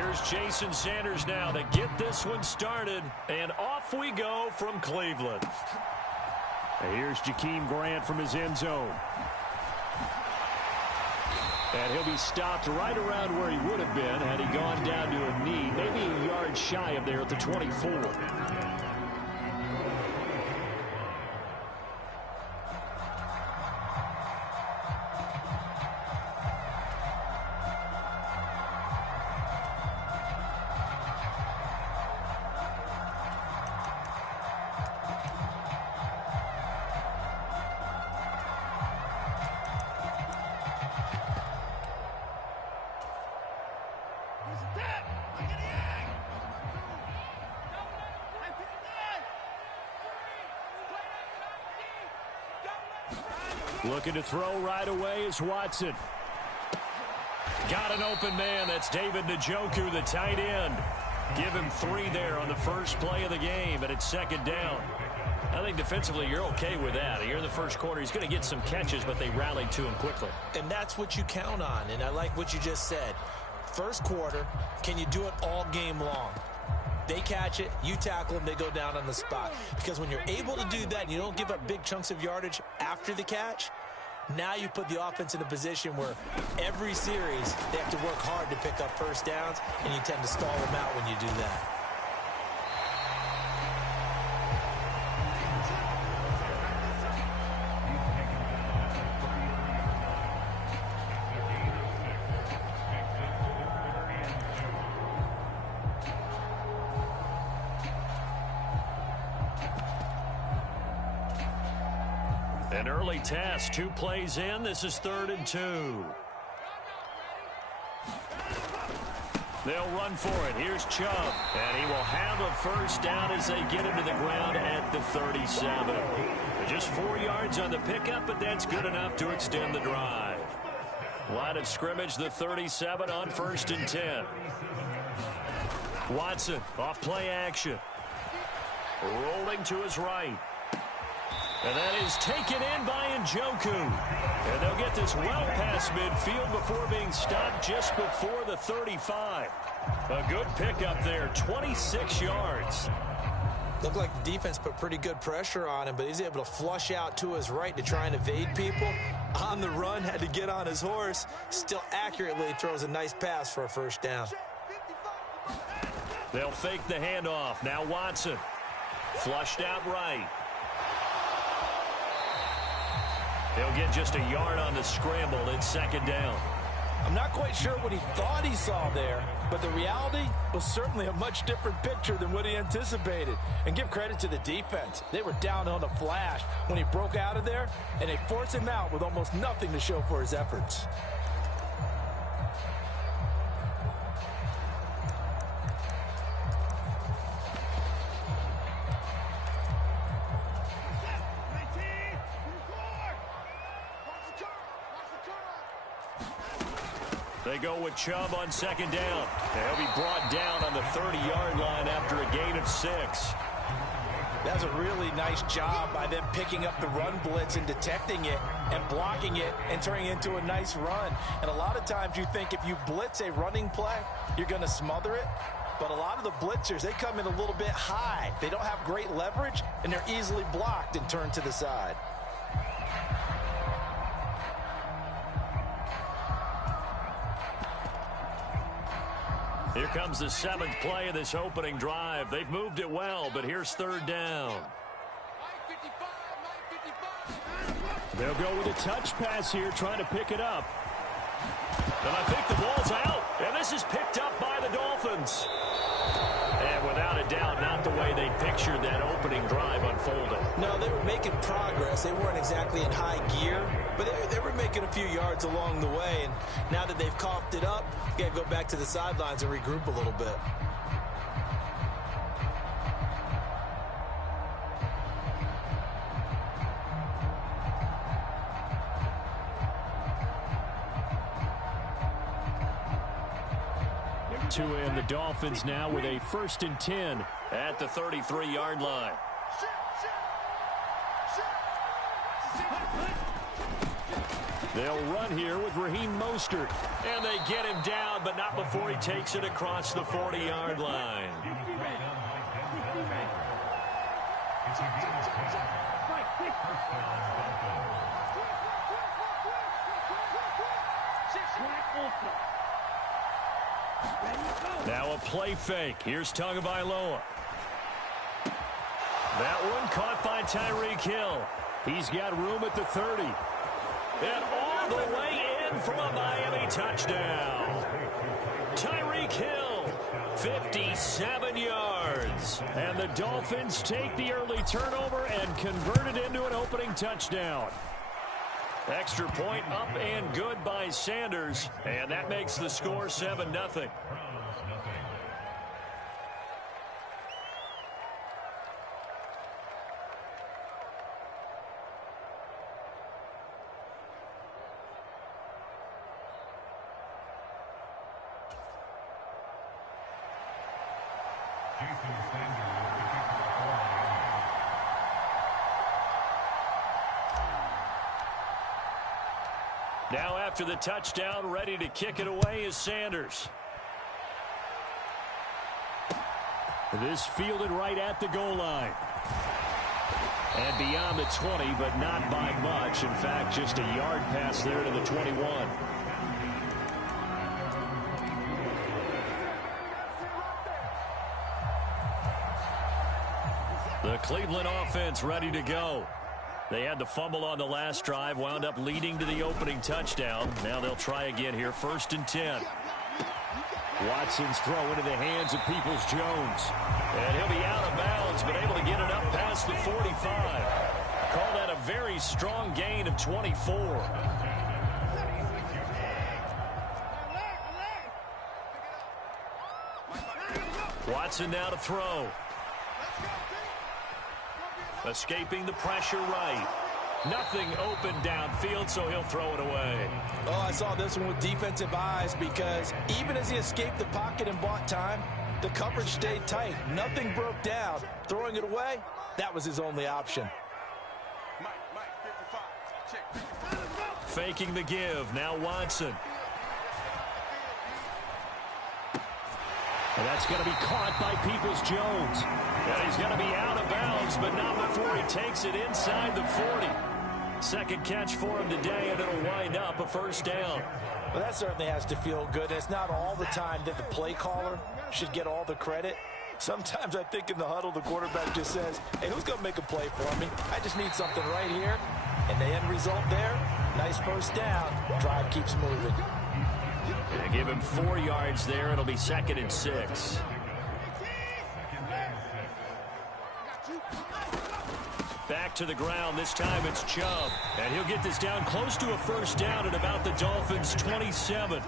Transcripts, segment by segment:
Here's Jason Sanders now to get this one started. And off we go from Cleveland. Here's Jakeem Grant from his end zone. And he'll be stopped right around where he would have been had he gone down to a knee, maybe a yard shy of there at the 24. Looking to throw right away is Watson. Got an open man. That's David Njoku, the tight end. Give him 3 there on the first play of the game, and it's second down. I think defensively you're okay with that. Here in the first quarter, he's going to get some catches, but they rallied to him quickly. And that's what you count on, and I like what you just said. First quarter, can you do it all game long? They catch it, you tackle them, they go down on the spot. Because when you're able to do that and you don't give up big chunks of yardage after the catch, now you put the offense in a position where every series they have to work hard to pick up first downs, and you tend to stall them out when you do that. An early test, 2 plays in. This is 3rd and 2. They'll run for it. Here's Chubb. And he will have a first down as they get him to the ground at the 37. Just 4 yards on the pickup, but that's good enough to extend the drive. Line of scrimmage, the 37 on 1st and 10. Watson off play action. Rolling to his right. And that is taken in by Njoku. And they'll get this well past midfield before being stopped just before the 35. A good pickup there, 26 yards. Looked like the defense put pretty good pressure on him, but he's able to flush out to his right to try and evade people. On the run, had to get on his horse. Still accurately throws a nice pass for a first down. They'll fake the handoff. Now Watson. Flushed out right. He'll get just a yard on the scramble. It's second down. I'm not quite sure what he thought he saw there, but the reality was certainly a much different picture than what he anticipated. And give credit to the defense. They were down on a flash when he broke out of there, and they forced him out with almost nothing to show for his efforts. They go with Chubb on second down. They'll be brought down on the 30-yard line after a gain of 6. That's a really nice job by them picking up the run blitz and detecting it and blocking it and turning it into a nice run. And a lot of times you think if you blitz a running play, you're going to smother it. But a lot of the blitzers, they come in a little bit high. They don't have great leverage, and they're easily blocked and turned to the side. Here comes the 7th play of this opening drive. They've moved it well, but here's 3rd down. They'll go with a touch pass here, trying to pick it up. And I think the ball's out. And this is picked up by the Dolphins. And without a doubt, not the way they pictured that opening drive unfolding. No, they were making progress. They weren't exactly in high gear, but they were making a few yards along the way. And now that they've coughed it up, you got to go back to the sidelines and regroup a little bit. Two in, the Dolphins now with a 1st and 10 at the 33-yard line. They'll run here with Raheem Mostert. And they get him down, but not before he takes it across the 40-yard line. Now a play fake. Here's Tagovailoa. That one caught by Tyreek Hill. He's got room at the 30. And all the way in for a Miami touchdown. Tyreek Hill, 57 yards. And the Dolphins take the early turnover and convert it into an opening touchdown. Extra point up and good by Sanders. And that makes the score 7-0. Now after the touchdown, ready to kick it away is Sanders. This fielded right at the goal line. And beyond the 20, but not by much. In fact, just a yard pass there to the 21. The Cleveland offense ready to go. They had the fumble on the last drive, wound up leading to the opening touchdown. Now they'll try again here, 1st and 10. Watson's throw into the hands of Peoples-Jones. And he'll be out of bounds, but able to get it up past the 45. Call that a very strong gain of 24. Watson now to throw. Escaping the pressure right. Nothing open downfield, so he'll throw it away. Oh, I saw this one with defensive eyes because even as he escaped the pocket and bought time, the coverage stayed tight. Nothing broke down. Throwing it away, that was his only option. Faking the give. Now Watson. And that's going to be caught by Peoples-Jones. And he's going to be out of bounds, but not before he takes it inside the 40. Second catch for him today, and it'll wind up a 1st down. Well, that certainly has to feel good. It's not all the time that the play caller should get all the credit. Sometimes I think in the huddle, the quarterback just says, hey, who's going to make a play for me? I just need something right here. And the end result there, nice 1st down. Drive keeps moving. They give him 4 yards there. It'll be 2nd and 6. Back to the ground. This time it's Chubb. And he'll get this down close to a 1st down at about the Dolphins' 27.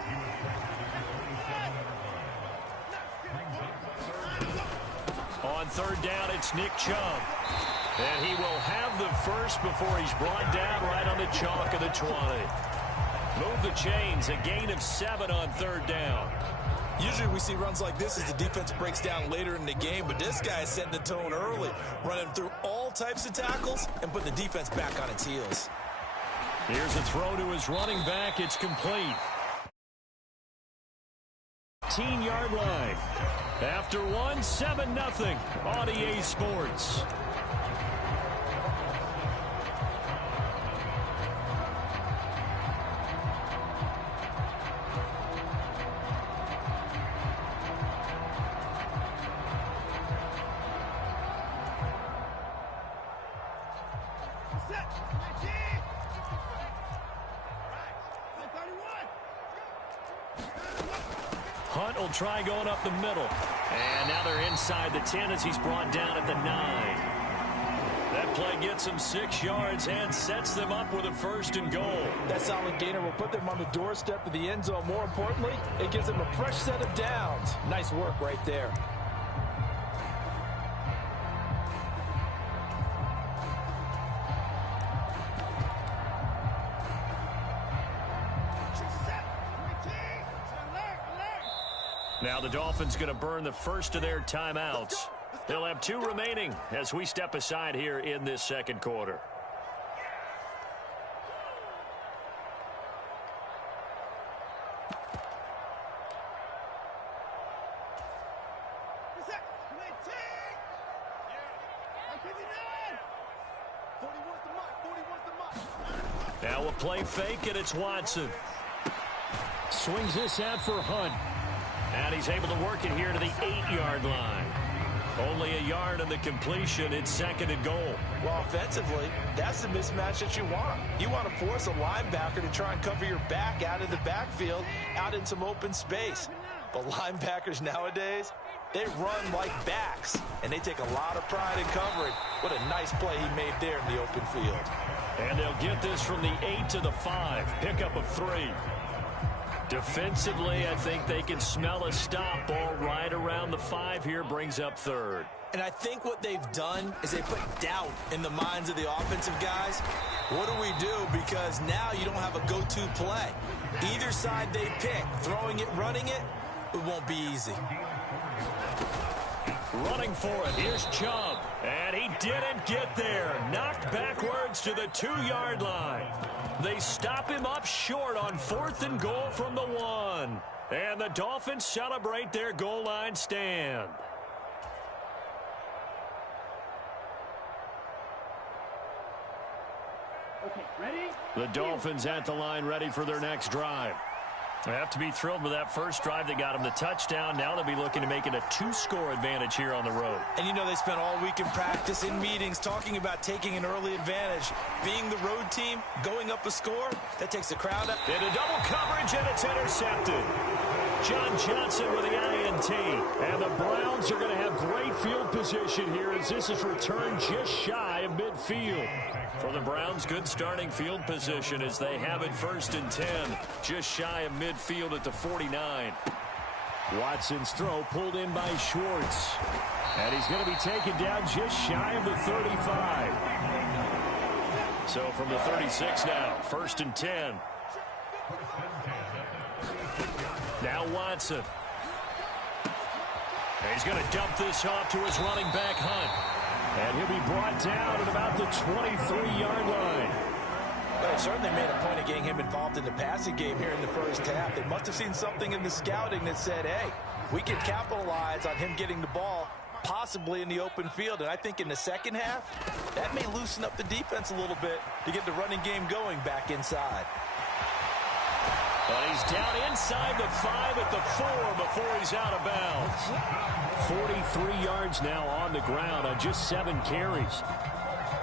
On 3rd down, it's Nick Chubb. And he will have the first before he's brought down right on the chalk of the 20. Move the chains, a gain of 7 on 3rd down. Usually we see runs like this as the defense breaks down later in the game, but this guy is setting the tone early, running through all types of tackles and putting the defense back on its heels. Here's a throw to his running back. It's complete. 15-yard line. After one, 7-0 on EA Sports. Hunt will try going up the middle. And now they're inside the 10 as he's brought down at the 9. That play gets him 6 yards and sets them up with a 1st and goal. That solid gainer will put them on the doorstep of the end zone. More importantly, it gives them a fresh set of downs. Nice work right there. Now the Dolphins going to burn the first of their timeouts. They'll have 2 remaining as we step aside here in this 2nd quarter. Now a play fake, and it's Watson. Swings this out for Hunt. And he's able to work it here to the 8-yard line. Only a yard on the completion. It's 2nd and goal. Well, offensively, that's the mismatch that you want. You want to force a linebacker to try and cover your back out of the backfield, out in some open space. But linebackers nowadays, they run like backs, and they take a lot of pride in covering. What a nice play he made there in the open field. And they'll get this from the 8 to the 5. Pickup of 3. Defensively, I think they can smell a stop. Ball right around the 5 here, brings up 3rd. And I think what they've done is they put doubt in the minds of the offensive guys. What do we do? Because now you don't have a go-to play. Either side they pick, throwing it, running it, it won't be easy. Running for it. Here's Chubb. And he didn't get there. Knocked backwards to the 2-yard line. They stop him up short on 4th and goal from the 1. And the Dolphins celebrate their goal line stand. Okay, ready? The Dolphins at the line, ready for their next drive. They have to be thrilled with that first drive that got them the touchdown. Now they'll be looking to make it a 2-score advantage here on the road. And you know they spent all week in practice, in meetings, talking about taking an early advantage. Being the road team, going up a score, that takes the crowd up. Into double coverage, and it's intercepted. John Johnson with the INT. And the Browns are going to have great field position here as this is returned just shy of midfield. For the Browns, good starting field position as they have it 1st and 10, just shy of midfield at the 49. Watson's throw pulled in by Schwartz. And he's going to be taken down just shy of the 35. So from the 36 now, 1st and 10. Now Watson. And he's going to dump this off to his running back, Hunt. And he'll be brought down at about the 23-yard line. Well, they certainly made a point of getting him involved in the passing game here in the first half. They must have seen something in the scouting that said, hey, we can capitalize on him getting the ball possibly in the open field. And I think in the second half, that may loosen up the defense a little bit to get the running game going back inside. But he's down inside the 5 at the 4 before he's out of bounds. 43 yards now on the ground on just 7 carries.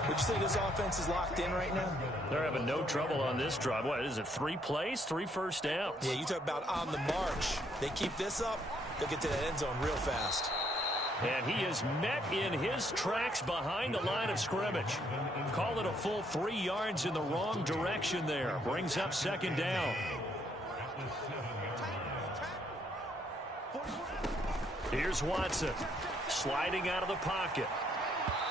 Would you say this offense is locked in right now? They're having no trouble on this drive. What is it, 3 plays, 3 first downs? Yeah, you talk about on the march. They keep this up, they'll get to that end zone real fast. And he is met in his tracks behind the line of scrimmage. Call it a full 3 yards in the wrong direction there. Brings up 2nd down. Here's Watson, sliding out of the pocket.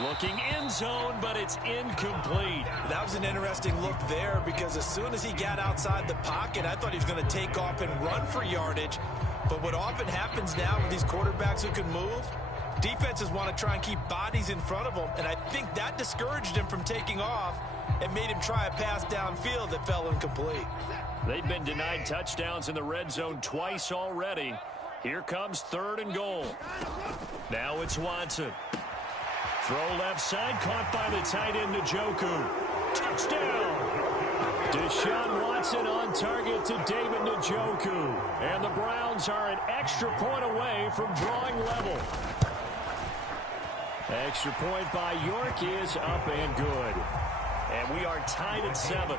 Looking end zone, but it's incomplete. That was an interesting look there because as soon as he got outside the pocket, I thought he was going to take off and run for yardage. But what often happens now with these quarterbacks who can move, defenses want to try and keep bodies in front of them, and I think that discouraged him from taking off and made him try a pass downfield that fell incomplete. They've been denied touchdowns in the red zone twice already. Here comes 3rd and goal. Now it's Watson. Throw left side, caught by the tight end, Njoku. Touchdown! Deshaun Watson on target to David Njoku. And the Browns are an extra point away from drawing level. Extra point by York is up and good. And we are tied at 7.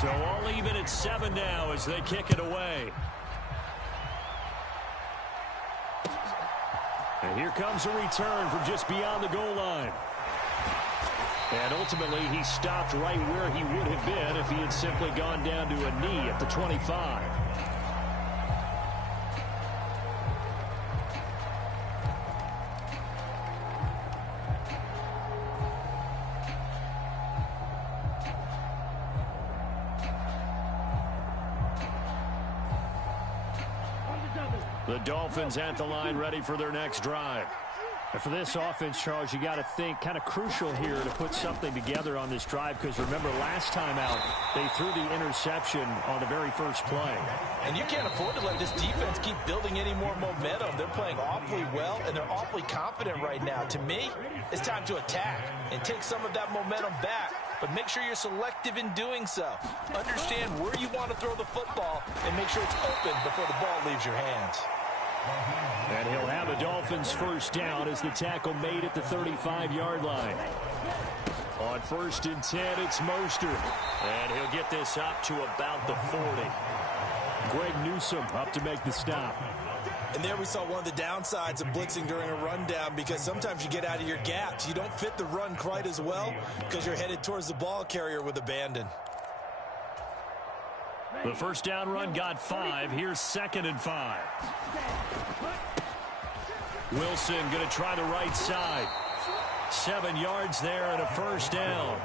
So all even at 7 now as they kick it away. And here comes a return from just beyond the goal line. And ultimately, he stopped right where he would have been if he had simply gone down to a knee at the 25. The Dolphins at the line ready for their next drive. And for this offense, Charles, you got to think kind of crucial here to put something together on this drive, because remember last time out they threw the interception on the very first play. And you can't afford to let this defense keep building any more momentum. They're playing awfully well, and they're awfully confident right now. To me, it's time to attack and take some of that momentum back, but make sure you're selective in doing so. Understand where you want to throw the football and make sure it's open before the ball leaves your hands. And he'll have the Dolphins first down as the tackle made at the 35-yard line. On 1st and 10, it's Mostert. And he'll get this up to about the 40. Greg Newsome up to make the stop. And there we saw one of the downsides of blitzing during a rundown, because sometimes you get out of your gaps. You don't fit the run quite as well because you're headed towards the ball carrier with abandon. The first down run got 5. Here's 2nd and 5. Wilson going to try the right side. 7 yards there and a first down.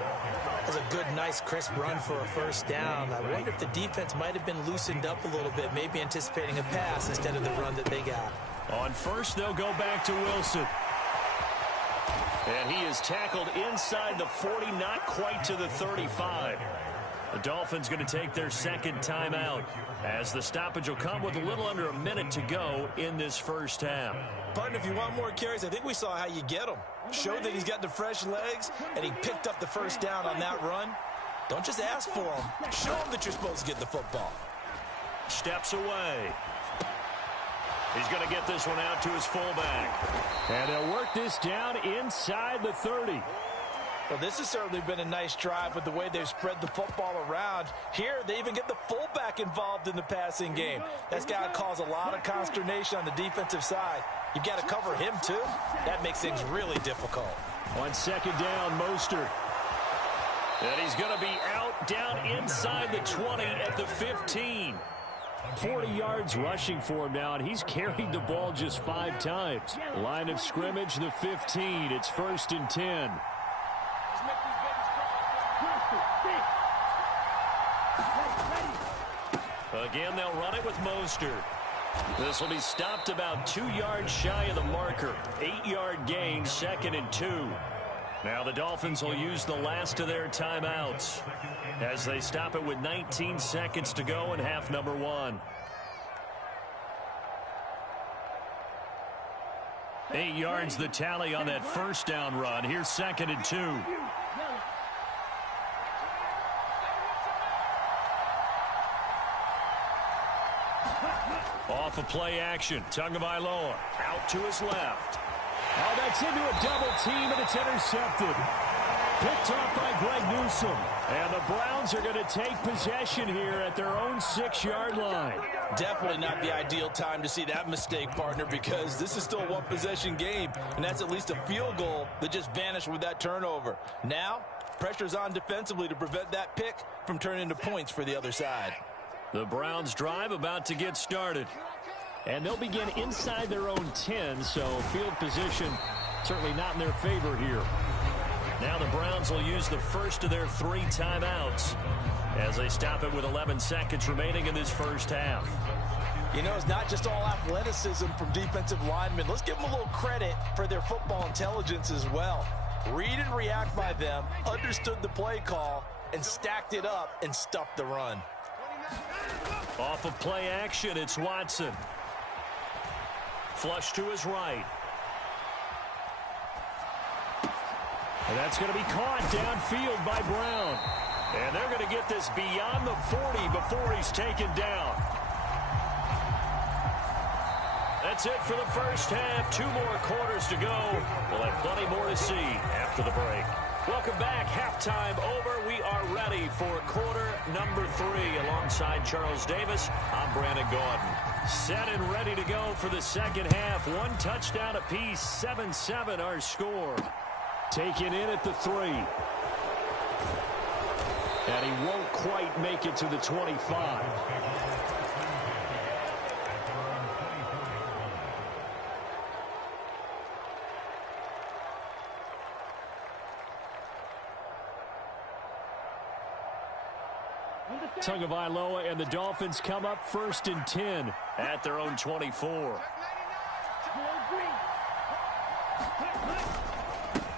That's a good, nice, crisp run for a first down. I wonder if the defense might have been loosened up a little bit, maybe anticipating a pass instead of the run that they got. On first, they'll go back to Wilson. And he is tackled inside the 40, not quite to the 35. The Dolphins going to take their second timeout, as the stoppage will come with a little under a minute to go in this first half. Partner, if you want more carries, I think we saw how you get them. Showed that he's got the fresh legs, and he picked up the first down on that run. Don't just ask for them. Show them that you're supposed to get the football. Steps away. He's going to get this one out to his fullback. And they'll work this down inside the 30. Well, this has certainly been a nice drive with the way they've spread the football around. Here, they even get the fullback involved in the passing game. That's got to cause a lot of consternation on the defensive side. You've got to cover him, too. That makes things really difficult. On 2nd down, Mostert. And he's going to be out down inside the 20 at the 15. 40 yards rushing for him now, and he's carried the ball just 5 times. Line of scrimmage, the 15. It's 1st and 10. Again, they'll run it with Mostert. This will be stopped about 2 yards shy of the marker. 8-yard gain, 2nd and 2. Now the Dolphins will use the last of their timeouts as they stop it with 19 seconds to go in half number 1. 8 yards the tally on that first down run. Here's 2nd and 2. Off of play action. Tagovailoa out to his left. Oh, that's into a double team, and it's intercepted. Picked off by Greg Newsome. And the Browns are going to take possession here at their own 6-yard line. Definitely not the ideal time to see that mistake, partner, because this is still a one-possession game, and that's at least a field goal that just vanished with that turnover. Now, pressure's on defensively to prevent that pick from turning into points for the other side. The Browns drive about to get started. And they'll begin inside their own 10, so field position certainly not in their favor here. Now the Browns will use the first of their 3 timeouts as they stop it with 11 seconds remaining in this first half. You know, it's not just all athleticism from defensive linemen. Let's give them a little credit for their football intelligence as well. Read and react by them, understood the play call, and stacked it up and stuffed the run. Off of play action, it's Watson. Flush to his right. And that's going to be caught downfield by Brown. And they're going to get this beyond the 40 before he's taken down. That's it for the first half. 2 more quarters to go. We'll have plenty more to see after the break. Welcome back. Halftime over. We are ready for quarter number 3. Alongside Charles Davis, I'm Brandon Gordon. Set and ready to go for the second half. 1 touchdown apiece. 7-7 our score. Taken in at the 3. And he won't quite make it to the 25. Tagovailoa and the Dolphins come up 1st and 10 at their own 24.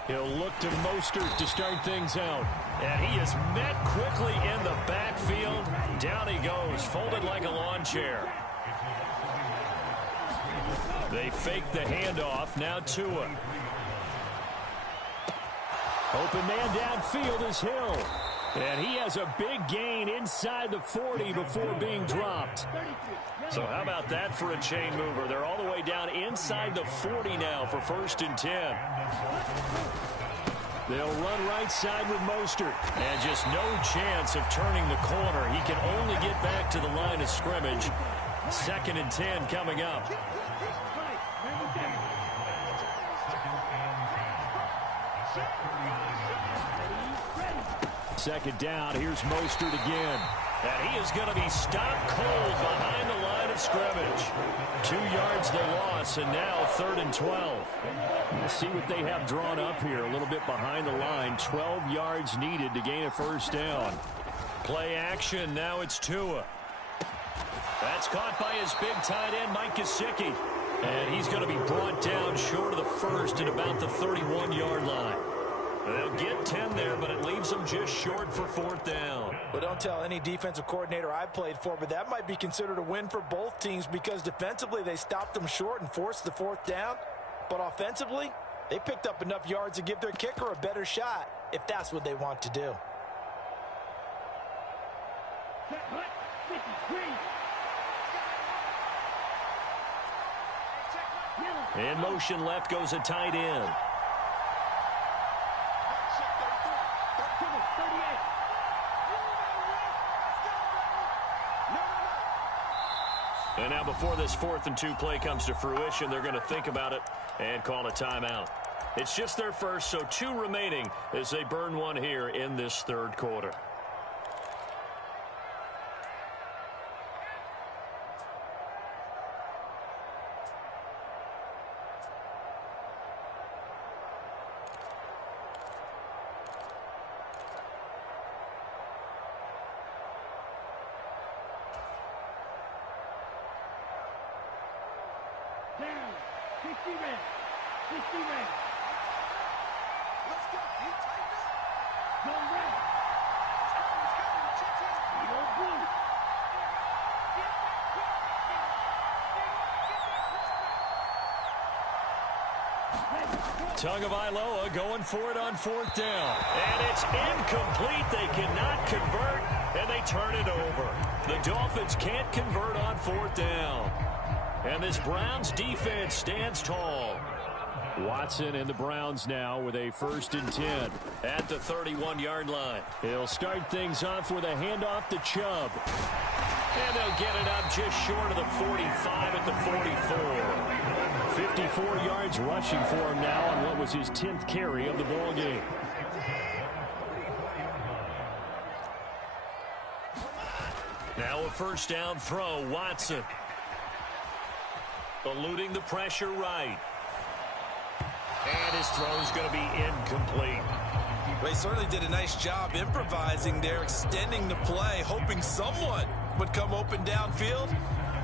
He'll look to Mostert to start things out. And he is met quickly in the backfield. Down he goes, folded like a lawn chair. They fake the handoff. Now Tua. Open man downfield is Hill. And he has a big gain inside the 40 before being dropped. So how about that for a chain mover? They're all the way down inside the 40 now for 1st and 10. They'll run right side with Mostert. And just no chance of turning the corner. He can only get back to the line of scrimmage. 2nd and 10 coming up. Second down, here's Mostert again. And he is going to be stopped cold behind the line of scrimmage. 2 yards the loss, and now 3rd and 12. Let's see what they have drawn up here. A little bit behind the line. 12 yards needed to gain a 1st down. Play action, now it's Tua. That's caught by his big tight end, Mike Gesicki. And he's going to be brought down short of the 1st at about the 31-yard line. They'll get 10 there, but it leaves them just short for 4th down. Well, don't tell any defensive coordinator I played for, but that might be considered a win for both teams because defensively they stopped them short and forced the 4th down. But offensively, they picked up enough yards to give their kicker a better shot if that's what they want to do. In motion left goes a tight end. And now before this 4th and 2 play comes to fruition, they're going to think about it and call a timeout. It's just their first, so 2 remaining as they burn one here in this 3rd quarter. Tagovailoa going for it on 4th down. And it's incomplete. They cannot convert, and they turn it over. The Dolphins can't convert on 4th down. And this Browns defense stands tall. Watson and the Browns now with a 1st and 10 at the 31-yard line. He'll start things off with a handoff to Chubb. And they'll get it up just short of the 45 at the 44. 54 yards rushing for him now on what was his 10th carry of the ball game. Now a 1st down throw, Watson. Eluding the pressure right. And his throw is going to be incomplete. They certainly did a nice job improvising there, extending the play, hoping someone would come open downfield,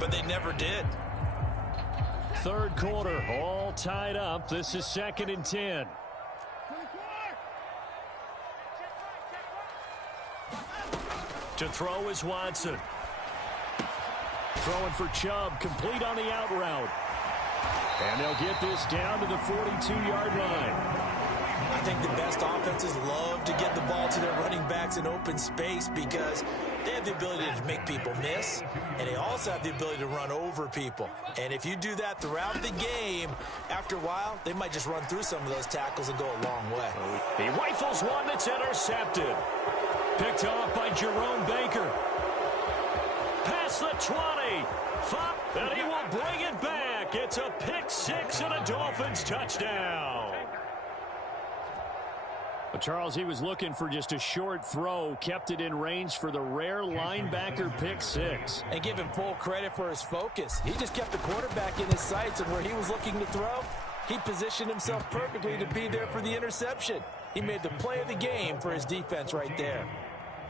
but they never did. 3rd quarter, all tied up. This is 2nd and 10. To throw is Watson. Throwing for Chubb, complete on the out route. And they'll get this down to the 42-yard line. I think the best offenses love to get the ball to their running backs in open space because they have the ability to make people miss, and they also have the ability to run over people. And if you do that throughout the game, after a while, they might just run through some of those tackles and go a long way. He rifles one that's intercepted. Picked off by Jerome Baker. Past the 20. And he will bring it back. It's a pick 6 and a Dolphins touchdown. But Charles, he was looking for just a short throw, kept it in range for the rare linebacker pick 6. And give him full credit for his focus. He just kept the quarterback in his sights, and where he was looking to throw, he positioned himself perfectly to be there for the interception. He made the play of the game for his defense right there.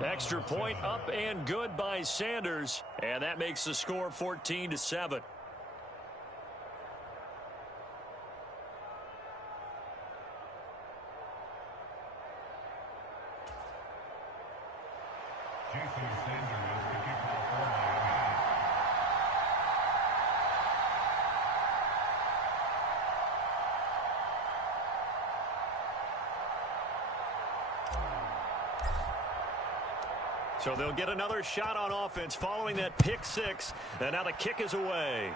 Extra point up and good by Sanders, and that makes the score 14-7. So they'll get another shot on offense following that pick six. And now the kick is away.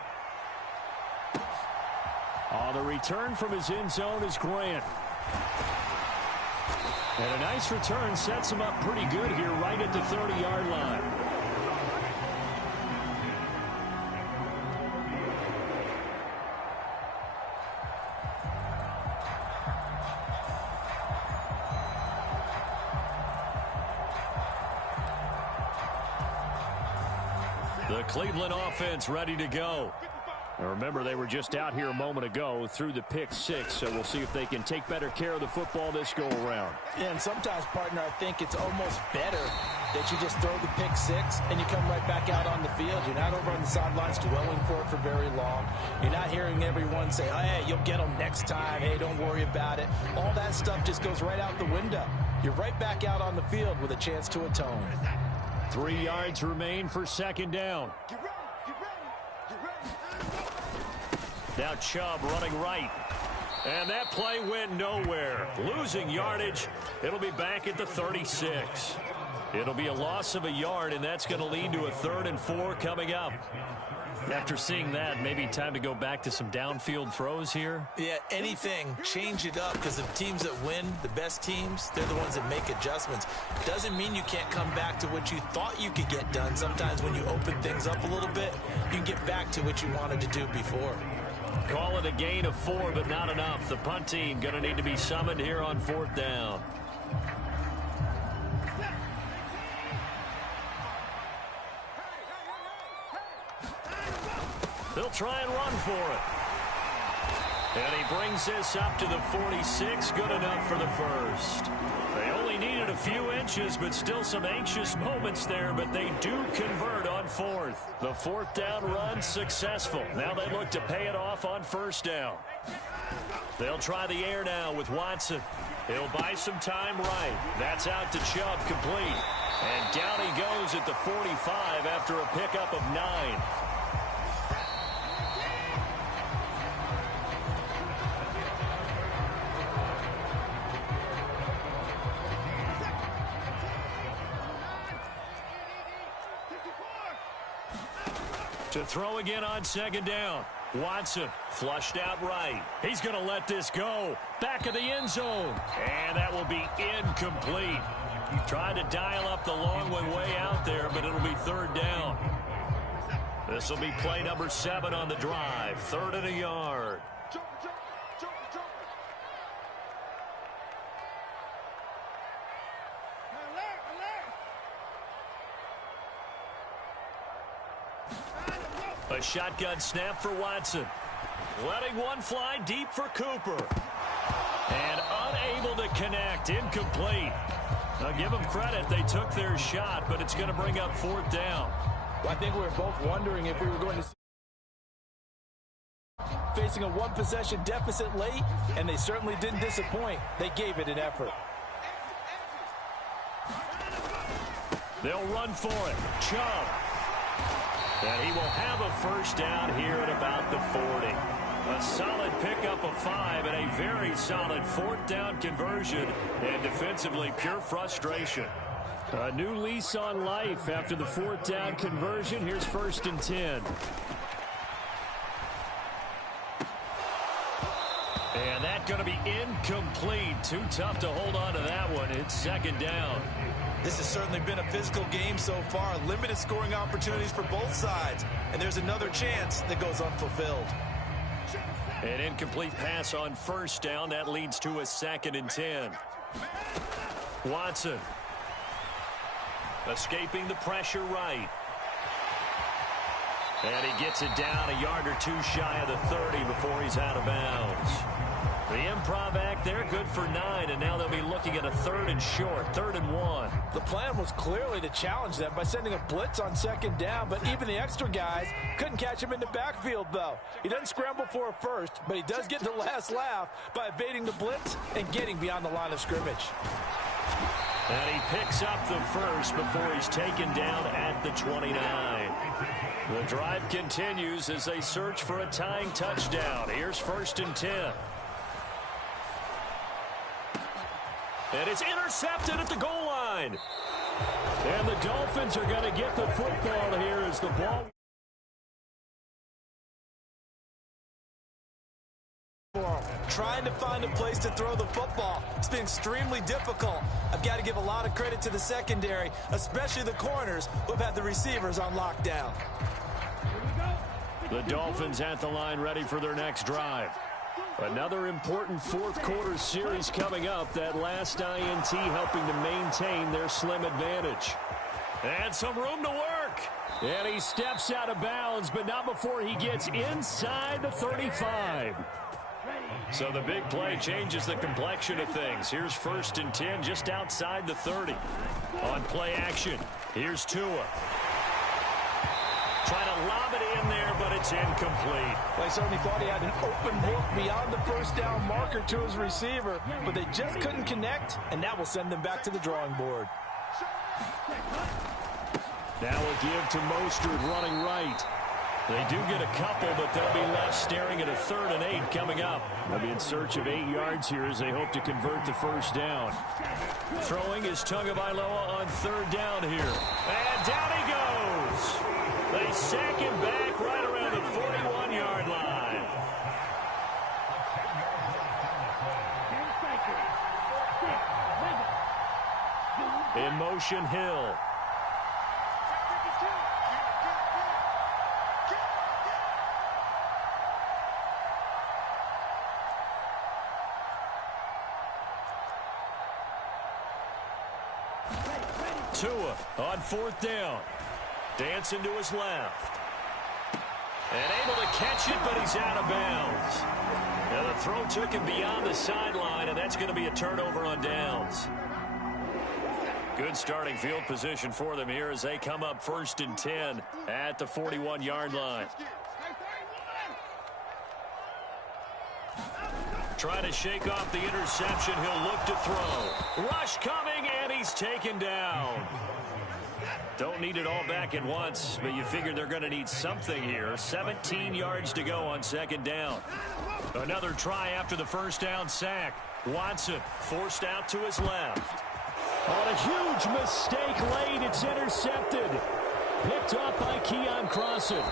On the return from his end zone is Grant. And a nice return sets him up pretty good here right at the 30-yard line. The Cleveland offense ready to go. Now remember, they were just out here a moment ago through the pick six, so we'll see if they can take better care of the football this go-around. Yeah, and sometimes, partner, I think it's almost better that you just throw the pick six and you come right back out on the field. You're not over on the sidelines dwelling for it for very long. You're not hearing everyone say, hey, you'll get them next time. Hey, don't worry about it. All that stuff just goes right out the window. You're right back out on the field with a chance to atone. 3 yards remain for second down. Now Chubb running right. And that play went nowhere. Losing yardage. It'll be back at the 36. It'll be a loss of a yard, and that's going to lead to a 3rd and 4 coming up. After seeing that, maybe time to go back to some downfield throws here. Yeah, anything. Change it up, because the teams that win, the best teams, they're the ones that make adjustments. Doesn't mean you can't come back to what you thought you could get done. Sometimes when you open things up a little bit, you can get back to what you wanted to do before. Call it a gain of 4, but not enough. The punt team going to need to be summoned here on 4th down. They'll try and run for it. And he brings this up to the 46. Good enough for the first. They only needed a few inches, but still some anxious moments there, but they do convert on 4th. The 4th down run successful. Now they look to pay it off on 1st down. They'll try the air now with Watson. He'll buy some time right. That's out to Chubb, complete. And down he goes at the 45 after a pickup of 9. To throw again on 2nd down. Watson flushed out right. He's going to let this go. Back of the end zone. And that will be incomplete. Tried to dial up the long one way out there, but it'll be 3rd down. This will be play number 7 on the drive. 3rd and a yard. A shotgun snap for Watson. Letting one fly deep for Cooper. And unable to connect. Incomplete. Now give them credit. They took their shot, but it's going to bring up 4th down. Well, I think we were both wondering if we were going to see facing a one-possession deficit late, and they certainly didn't disappoint. They gave it an effort. They'll run for it. Chubb. And he will have a 1st down here at about the 40. A solid pickup of 5 and a very solid 4th down conversion. And defensively, pure frustration. A new lease on life after the 4th down conversion. Here's 1st and 10. And that's going to be incomplete. Too tough to hold on to that one. It's 2nd down. This has certainly been a physical game so far. Limited scoring opportunities for both sides. And there's another chance that goes unfulfilled. An incomplete pass on 1st down. That leads to a 2nd and 10. Watson. Escaping the pressure right. And he gets it down a yard or 2 shy of the 30 before he's out of bounds. The improv act there, good for 9, and now they'll be looking at a 3rd and short, 3rd and 1. The plan was clearly to challenge them by sending a blitz on 2nd down, but even the extra guys couldn't catch him in the backfield, though. He doesn't scramble for a first, but he does get the last laugh by evading the blitz and getting beyond the line of scrimmage. And he picks up the first before he's taken down at the 29. The drive continues as they search for a tying touchdown. Here's 1st and 10. And it's intercepted at the goal line. And the Dolphins are going to get the football here as the ball... Trying to find a place to throw the football. It's been extremely difficult. I've got to give a lot of credit to the secondary, especially the corners who have had the receivers on lockdown. The Dolphins at the line ready for their next drive. Another important fourth quarter series coming up. That last INT helping to maintain their slim advantage. And some room to work. And he steps out of bounds, but not before he gets inside the 35. So the big play changes the complexion of things. Here's 1st and 10 just outside the 30. On play action, here's Tua. Trying to lob it in there, but it's incomplete. Well, I certainly thought he had an open look beyond the first down marker to his receiver, but they just couldn't connect, and that will send them back to the drawing board. Now a give to Mostert running right. They do get a couple, but they'll be left staring at a 3rd and 8 coming up. They'll be in search of 8 yards here as they hope to convert the first down. Throwing is Tagovailoa on 3rd down here. And down he goes. They sack him back right around the 41-yard line. In motion, Hill. Tua on 4th down. Dancing to his left. And able to catch it, but he's out of bounds. Now the throw took him beyond the sideline, and that's going to be a turnover on downs. Good starting field position for them here as they come up 1st and 10 at the 41-yard line. Trying to shake off the interception. He'll look to throw. Rush coming, and he's taken down. Don't need it all back at once, but you figure they're going to need something here. 17 yards to go on 2nd down. Another try after the first down sack. Watson forced out to his left. On a huge mistake late, it's intercepted. Picked up by Keon Crossan.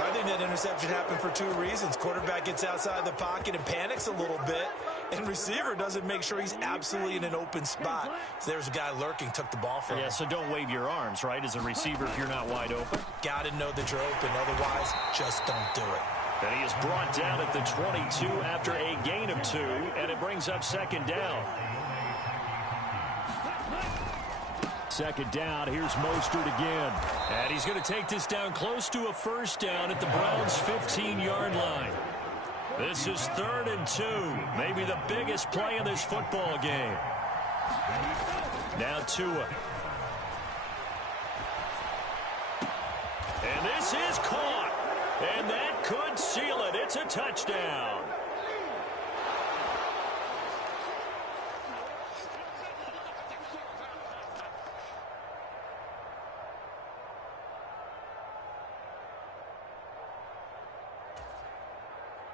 I think that interception happened for 2 reasons. Quarterback gets outside the pocket and panics a little bit, and receiver doesn't make sure he's absolutely in an open spot. So there's a guy lurking, took the ball from him. Yeah, so don't wave your arms, right, as a receiver if you're not wide open. Got to know that you're open. Otherwise, just don't do it. And he is brought down at the 22 after a gain of 2, and it brings up 2nd down. 2nd down, here's Mostert again. And he's going to take this down close to a first down at the Browns' 15-yard line. This is 3rd and 2, maybe the biggest play in this football game. Now Tua. And this is caught. And that could seal it. It's a touchdown.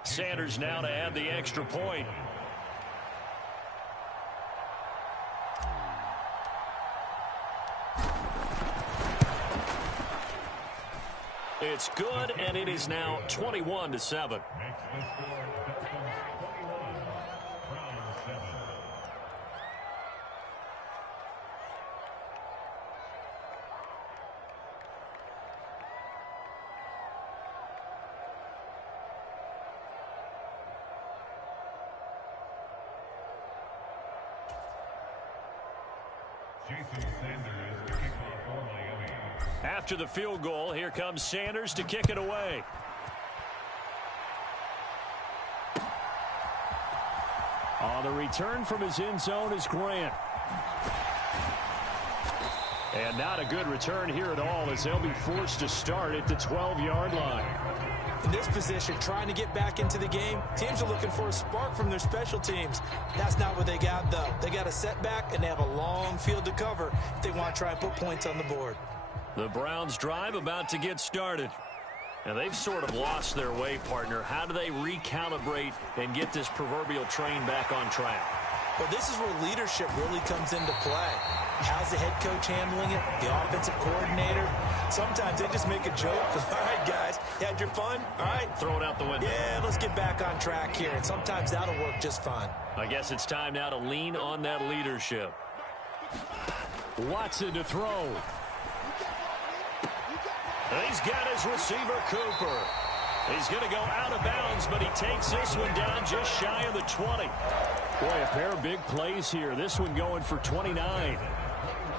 Sanders now to add the extra point. It's good, and it is now 21-7. After the field goal, here comes Sanders to kick it away. On the return from his end zone is Grant. And not a good return here at all as they'll be forced to start at the 12-yard line. In this position, trying to get back into the game, teams are looking for a spark from their special teams. That's not what they got, though. They got a setback, and they have a long field to cover if they want to try and put points on the board. The Browns' drive about to get started. And they've sort of lost their way, partner. How do they recalibrate and get this proverbial train back on track? Well, this is where leadership really comes into play. How's the head coach handling it? The offensive coordinator? Sometimes they just make a joke. All right, guys, you had your fun? All right. Throw it out the window. Yeah, let's get back on track here. And sometimes that'll work just fine. I guess it's time now to lean on that leadership. Watson to throw. And he's got his receiver, Cooper. He's going to go out of bounds, but he takes this one down just shy of the 20. Boy, a pair of big plays here. This one going for 29.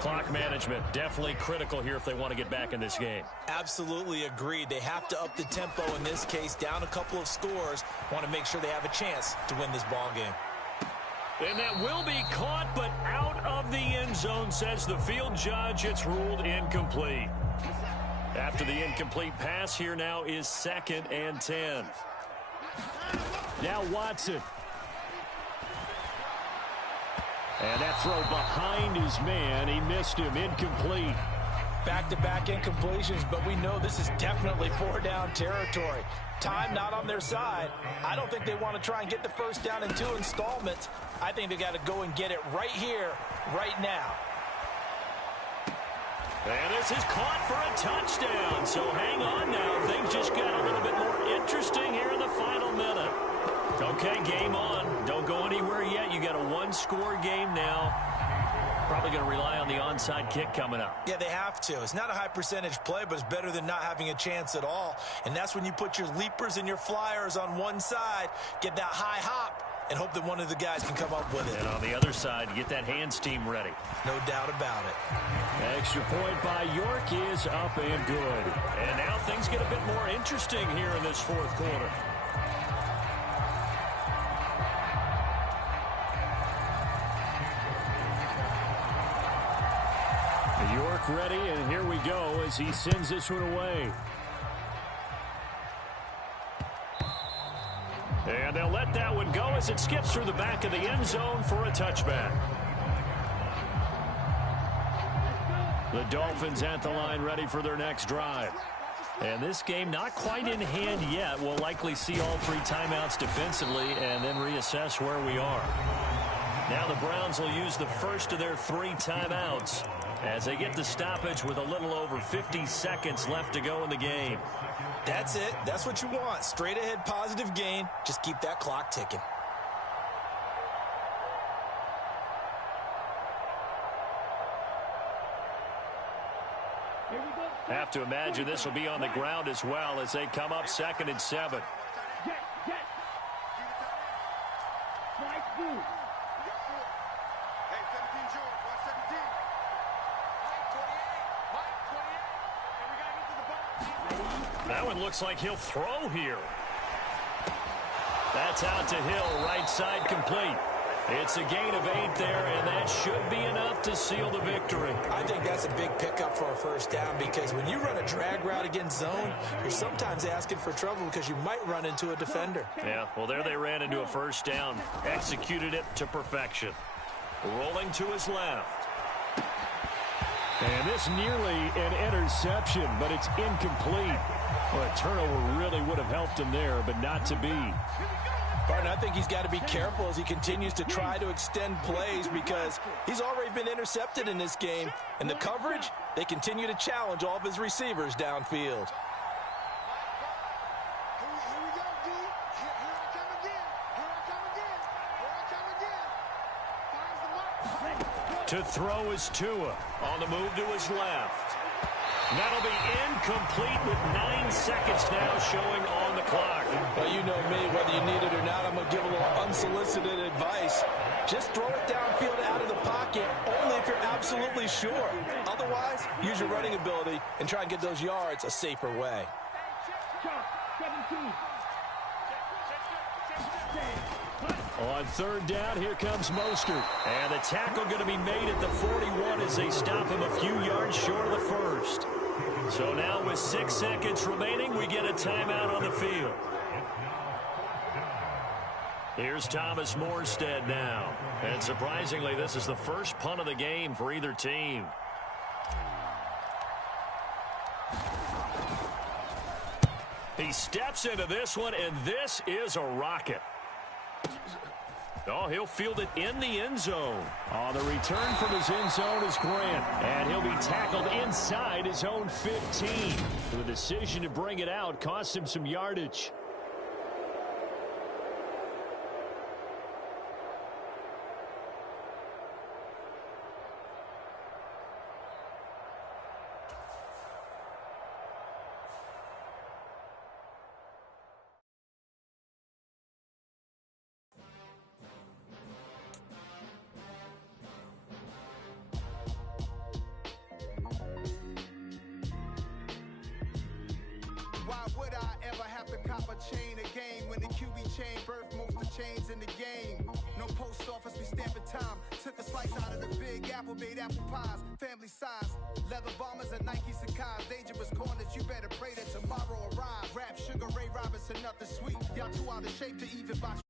Clock management definitely critical here if they want to get back in this game. Absolutely agreed. They have to up the tempo in this case, down a couple of scores. Want to make sure they have a chance to win this ball game. And that will be caught, but out of the end zone, says the field judge. It's ruled incomplete. After the incomplete pass, here now is 2nd and 10. Now Watson. And that throw behind his man. He missed him. Incomplete. Back-to-back incompletions, but we know this is definitely 4-down territory. Time not on their side. I don't think they want to try and get the first down in 2 installments. I think they got to go and get it right here, right now. And this is caught for a touchdown. So hang on now. Things just got a little bit more interesting here in the final minute. Okay, game on. Don't go anywhere yet. You got a 1-score game now. Probably going to rely on the onside kick coming up. Yeah, they have to. It's not a high percentage play, but it's better than not having a chance at all. And that's when you put your leapers and your flyers on one side, get that high hop, and hope that one of the guys can come up with it. And on the other side, get that hands team ready. No doubt about it. Extra point by York is up and good. And now things get a bit more interesting here in this 4th quarter. York ready, and here we go as he sends this one away. And they'll let that one go as it skips through the back of the end zone for a touchback. The Dolphins at the line ready for their next drive. And this game not quite in hand yet. We'll likely see all 3 timeouts defensively and then reassess where we are. Now the Browns will use the first of their 3 timeouts as they get the stoppage with a little over 50 seconds left to go in the game. That's it. That's what you want. Straight ahead positive gain. Just keep that clock ticking. Have to imagine this will be on the ground as well as they come up 2nd and 7. That one looks like he'll throw here. That's out to Hill, right side complete. It's a gain of 8 there, and that should be enough to seal the victory. I think that's a big pickup for a first down because when you run a drag route against zone, you're sometimes asking for trouble because you might run into a defender. Yeah, well, there they ran into a first down. Executed it to perfection. Rolling to his left. And this nearly an interception, but it's incomplete. Well, a turnover really would have helped him there, but not to be. Barton, I think he's got to be careful as he continues to try to extend plays because he's already been intercepted in this game. And the coverage, they continue to challenge all of his receivers downfield. To throw is Tua on the move to his left. That'll be incomplete with 9 seconds now showing on the clock. Well, you know me, whether you need it or not, I'm going to give a little unsolicited advice. Just throw it downfield out of the pocket, only if you're absolutely sure. Otherwise, use your running ability and try and get those yards a safer way. On 3rd down, here comes Mostert. And the tackle going to be made at the 41 as they stop him a few yards short of the first. So now with 6 seconds remaining, We get a timeout on the field. Here's Thomas Morstead now. And surprisingly, this is the first punt of the game for either team. He steps into this one, and this is a rocket. Oh, he'll field it in the end zone. Oh, the return from his end zone is Grant. And he'll be tackled inside his own 15. The decision to bring it out cost him some yardage. Why would I ever have to cop a chain again when the QB chain birthed most of the chains in the game? No post office, we stamping time. Took a slice out of the big apple, made apple pies, family size. Leather bombers and Nike Sacai's. Dangerous corners, you better pray that tomorrow arrive. Rap, Sugar Ray Robinson, nothing sweet. Y'all too out of shape to even box.